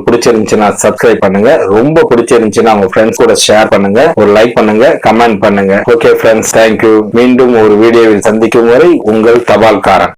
உங்களுக்கு பிடிச்சிருந்துச்சுன்னா சப்ஸ்கிரைப் பண்ணுங்க. ரொம்ப பிடிச்சிருந்துச்சுன்னா உங்க ஃப்ரெண்ட்ஸ் கூட ஷேர் பண்ணுங்க. ஒரு லைக் பண்ணுங்க கமெண்ட் பண்ணுங்க. ஓகே ஃப்ரெண்ட்ஸ் தேங்க்யூ மீண்டும் ஒரு வீடியோவில் சந்திக்கும் வரை உங்கள் தபால்காரன்.